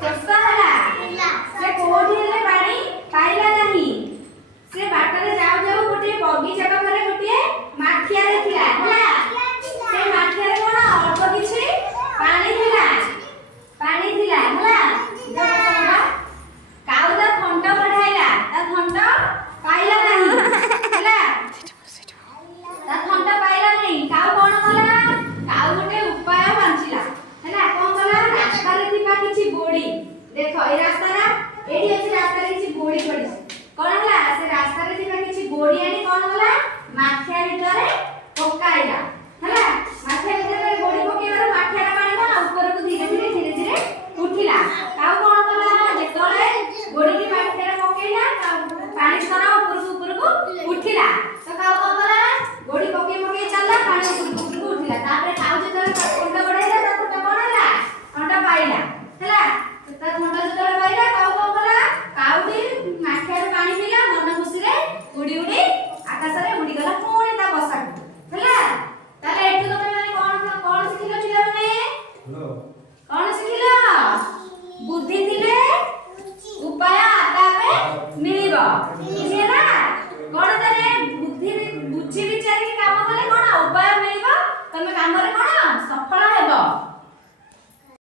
ଶେଷ ହେଲା ସେ କୋଉଠି ହେଲେ ପାଣି ପାଇଲା ନାହିଁ। ସେ ବାଟରେ ଯାଉ ଯାଉ ଗୋଟିଏ ବଗିଚା ପାଖରେ ଗୋଟିଏ ମାଠିଆରେ ଥିଲା ହେଲା। ସେ ମାଠିଆରେ କଣ ଅଳ୍ପ କିଛି ପାଣି ଥିଲା ହେଲା। କାଉ ତା ଥଣ୍ଟ ବଢାଇଲା, ତା ଥଣ୍ଟ ପାଇଲା ନାହିଁ ହେଲା। ତା ଥଣ୍ଟ ପାଇଲା ନାହିଁ। କାଉ କଣ କଲା? କାଉ ଗୋଟେ ଉପାୟ ପାଞ୍ଚିଲା ହେଲା। କଣ କଲା? ରାସ୍ତାରେ ଥିବା କିଛି ଗୋଡି, ଦେଖ ଏଇ ରାସ୍ତାଟା ଏଇଠି ଅଛି, ରାସ୍ତାରେ କିଛି ଗୋଡି ପଡିଛି। କଣ ହେଲା? ସେ ରାସ୍ତାରେ ଥିବା କିଛି ଗୋଡି ଆଣି କଣ କଲା? ମାଠିଆ ଭିତରେ ପକାଇଲା ହେଲା। ମାଠିଆ ଭିତରେ ଗୋଡି